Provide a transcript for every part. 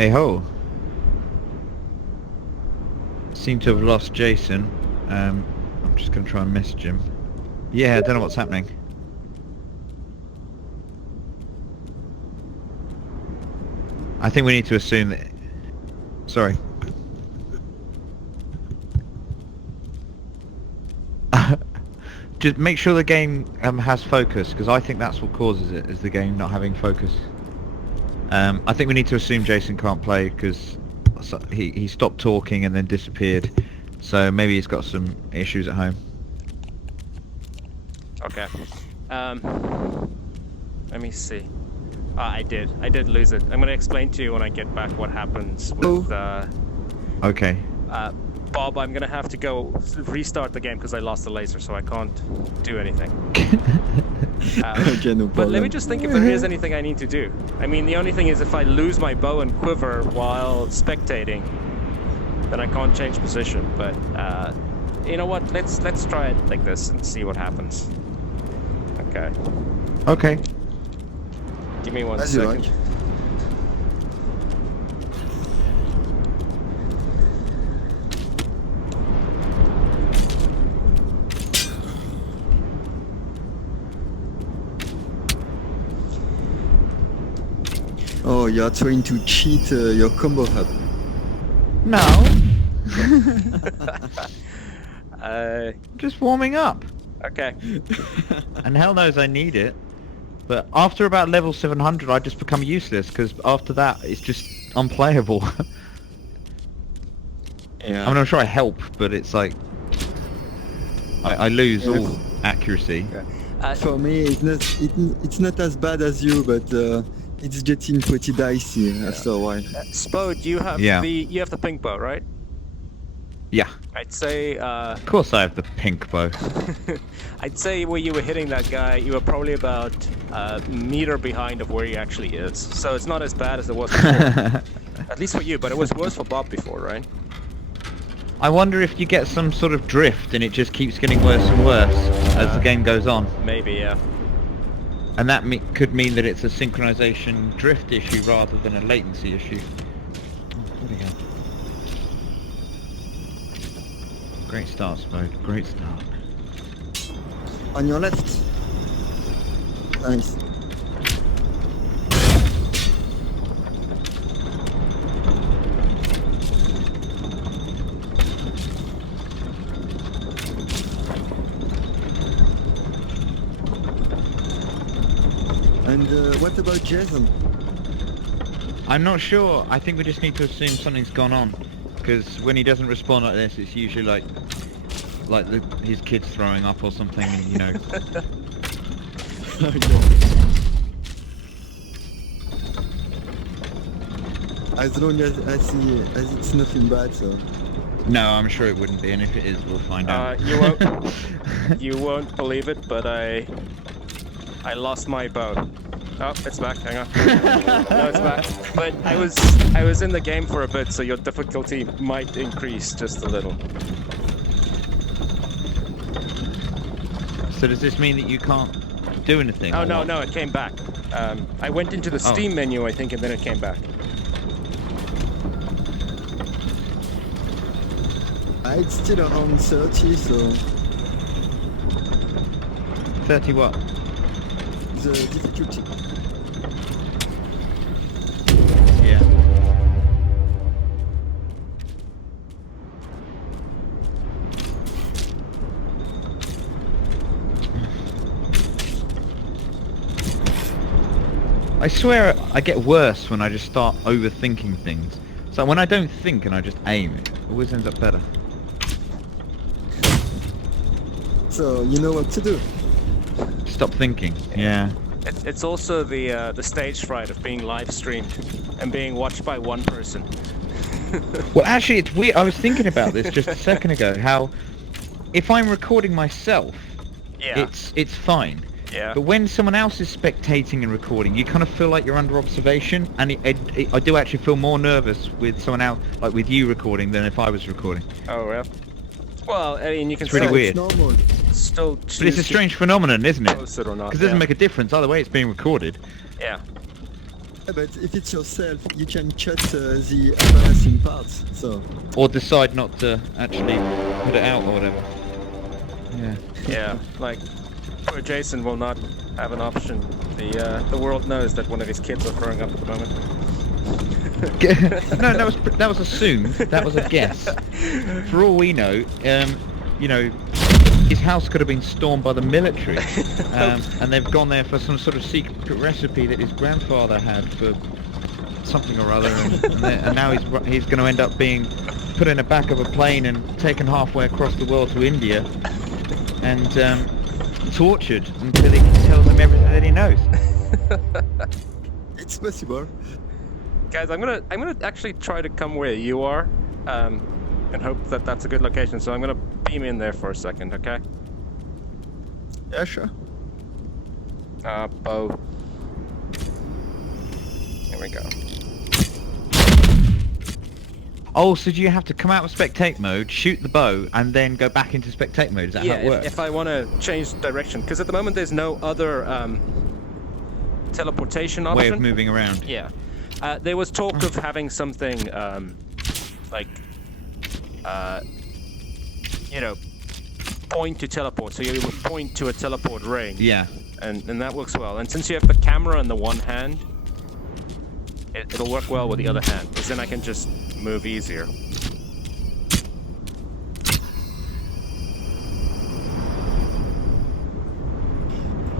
Hey ho. Seem to have lost Jason. I'm just gonna try and message him. Yeah, I don't know what's happening. I think we need to assume that... Sorry. Just make sure the game has focus, because I think that's what causes it, is the game not having focus. I think we need to assume Jason can't play, because he stopped talking and then disappeared. So maybe he's got some issues at home. Okay. Let me see. I did lose it. I'm gonna explain to you when I get back what happens with Okay. Bob, I'm gonna have to go restart the game because I lost the laser, so I can't do anything. Okay, no problem. But let me just think if there is anything I need to do. I mean, the only thing is if I lose my bow and quiver while spectating, then I can't change position. But you know what? Let's try it like this and see what happens. Okay. Okay. Give me 1 As you second. like. Oh, you are trying to cheat your combo hub. No. Just warming up. Okay. And hell knows I need it. But after about level 700 I just become useless, because after that it's just unplayable. Yeah. I mean, I'm sure I help, but it's like... I lose all accuracy. For me, it's not as bad as you, but it's getting pretty dicey after a while. Spode, you have the pink bow, right? Yeah. I'd say Of course I have the pink bow. I'd say where you were hitting that guy, you were probably about a meter behind of where he actually is. So it's not as bad as it was before. At least for you, but it was worse for Bob before, right? I wonder if you get some sort of drift and it just keeps getting worse and worse as the game goes on. Maybe, yeah. And that could mean that it's a synchronization drift issue rather than a latency issue. Oh, bloody hell. Great start, Spode. Great start. On your left. Nice. And what about Jason? I'm not sure. I think we just need to assume something's gone on, because when he doesn't respond like this, it's usually like his kid's throwing up or something, and, you know. Okay. As long as it's nothing bad, so. No, I'm sure it wouldn't be, and if it is, we'll find out. You won't believe it, but I lost my bow. Oh, it's back. Hang on. No, it's back. But I was in the game for a bit, so your difficulty might increase just a little. So does this mean that you can't do anything? Oh or no, what? no, it came back. I went into the Steam menu, I think, and then it came back. It's still around 30, so 30 what? the difficulty. Yeah. I swear I get worse when I just start overthinking things. So when I don't think and I just aim, it always ends up better. So you know what to do. Stop thinking. Yeah. It's also the stage fright of being live streamed and being watched by one person. Well, actually, it's weird. I was thinking about this just a second ago. How, if I'm recording myself, it's fine. Yeah. But when someone else is spectating and recording, you kind of feel like you're under observation, and I do actually feel more nervous with someone else, like with you recording, than if I was recording. Oh, yeah. Well, I mean, you can It's really weird. It's normal. still But it's a strange phenomenon, isn't it? post it or not. Because it doesn't make a difference. Either way, it's being recorded. Yeah. but if it's yourself, you can cut the embarrassing parts. So Or decide not to actually put it out or whatever. Yeah. Yeah, like poor Jason will not have an option. The world knows that one of his kids are throwing up at the moment. No, that was assumed. That was a guess. For all we know, you know, his house could have been stormed by the military, and they've gone there for some sort of secret recipe that his grandfather had for something or other, and now he's going to end up being put in the back of a plane and taken halfway across the world to India, and tortured until he tells them everything that he knows. it's possible. Guys, I'm gonna actually try to come where you are, and hope that that's a good location. So I'm gonna beam in there for a second, okay? Yeah, sure. Bow. There we go. Oh, so do you have to come out of spectate mode, shoot the bow, and then go back into spectate mode? Is that how it works? If I want to change direction, because at the moment there's no other teleportation option. Way of moving around. Yeah. There was talk of having something like, you know, point to teleport. So you would point to a teleport ring. Yeah. And that works well. And since you have the camera in the one hand, it'll work well with the other hand, because then I can just move easier.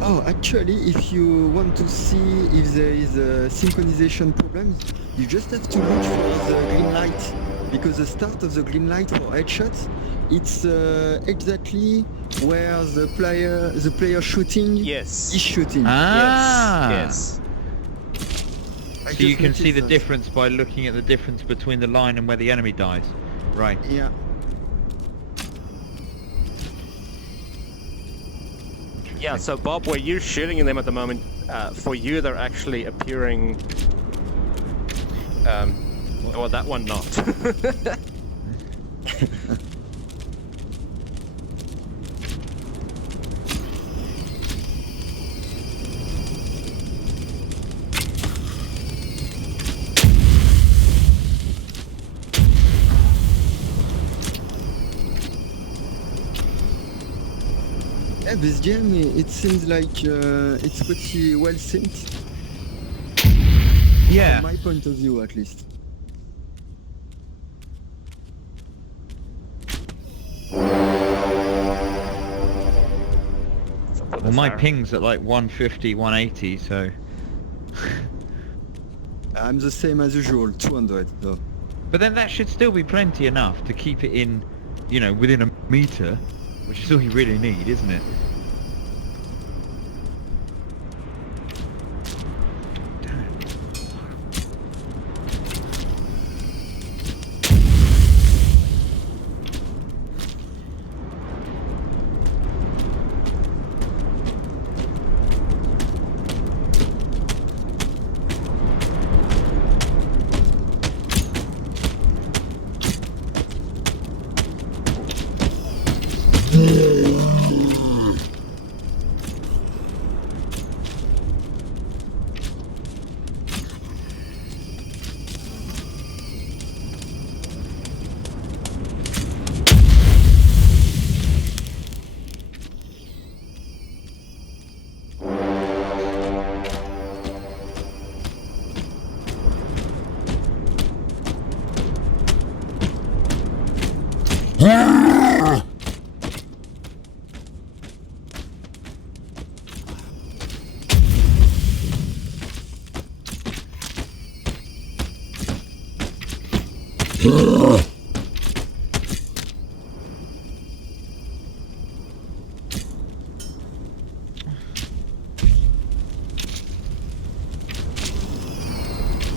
Oh, actually, if you want to see if there is a synchronization problem, you just have to look for the green light, because the start of the green light for headshots, it's exactly where the player shooting Yes. is shooting. Ah. Yes. I So you just can see the noticed that. difference by looking at the difference between the line and where the enemy dies. Right. Yeah. Yeah, so Bob, where you're shooting them at the moment, for you they're actually appearing... well, that one not. Yeah, this game, it seems like it's pretty well synced, Yeah. from my point of view at least. Well, my ping's at like 150, 180, so... I'm the same as usual, 200 though. But then that should still be plenty enough to keep it in, you know, within a meter, which is all you really need, isn't it?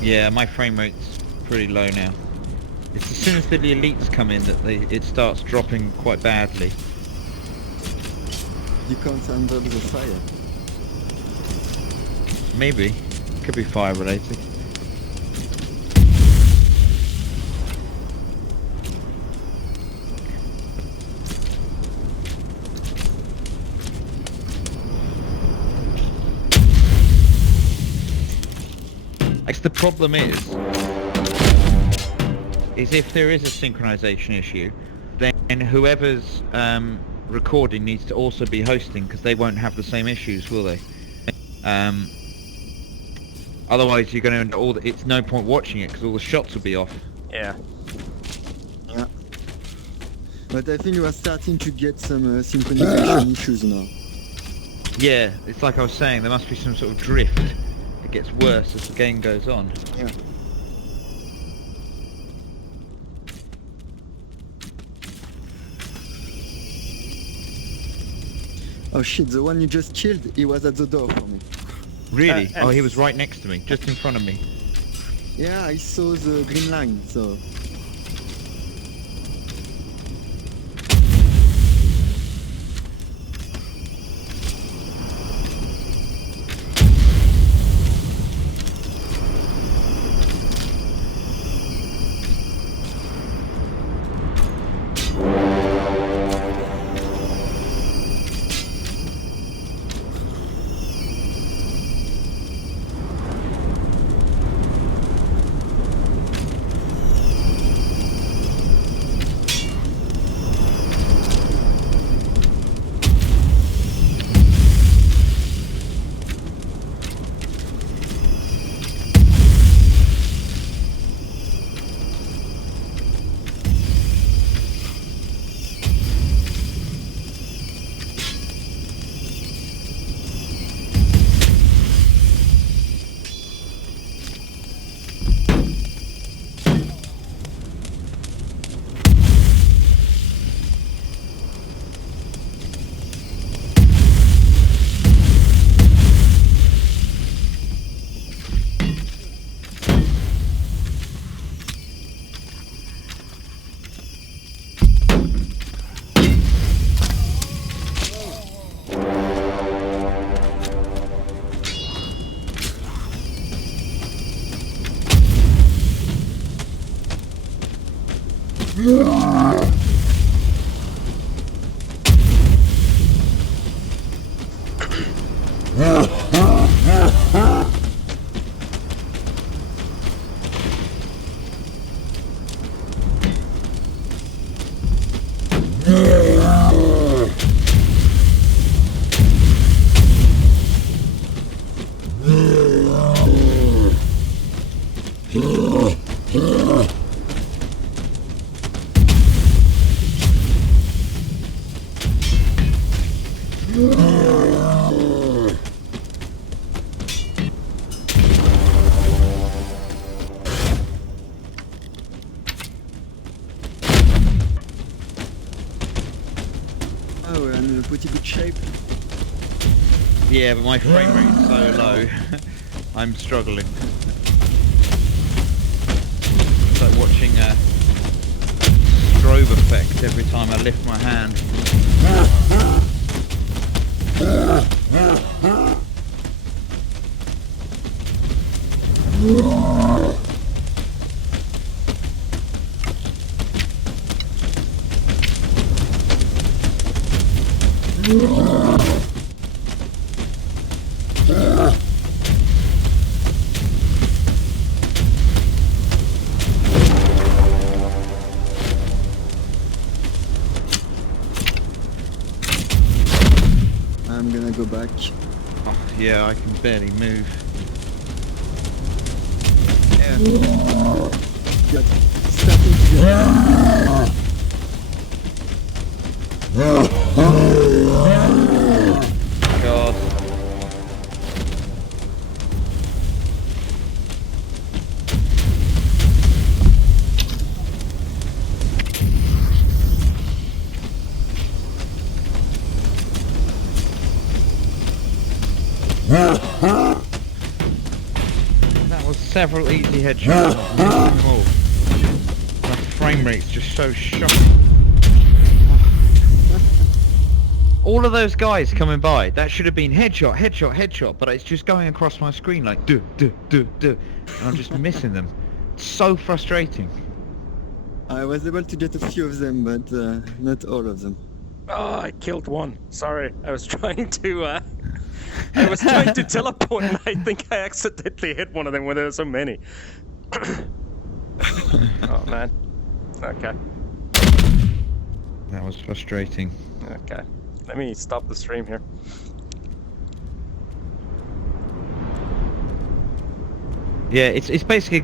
Yeah, my frame rate's pretty low now. It's as soon as the elites come in that it starts dropping quite badly. You can't handle the fire. Maybe. Could be fire related. The problem is if there is a synchronization issue, then whoever's recording needs to also be hosting, because they won't have the same issues, will they? Otherwise, you're going to it's no point watching it because all the shots will be off. Yeah. Yeah. But I think we are starting to get some synchronization issues now. Yeah, it's like I was saying, there must be some sort of drift. It gets worse as the game goes on. Yeah. Oh shit, the one you just killed, he was at the door for me. Really? Oh, he was right next to me, just in front of me. Yeah, I saw the green line, so... Oh, we're in a pretty good shape. Yeah, but my frame rate is so low. I'm struggling. It's like watching a strobe effect every time I lift my hand. I'm gonna go back. Oh, yeah, I can barely move. Yeah. Good. Starting to get... God. That was several easy headshots. Missing them all. My frame rate's just so shocking. All of those guys coming by, that should have been headshot, headshot, headshot, but it's just going across my screen like do, and I'm just missing them. It's so frustrating. I was able to get a few of them, but not all of them. Oh, I killed one. Sorry, I was trying to I was trying to teleport and I think I accidentally hit one of them when there were so many. Oh man. Okay. That was frustrating. Okay. Let me stop the stream here. Yeah, it's basically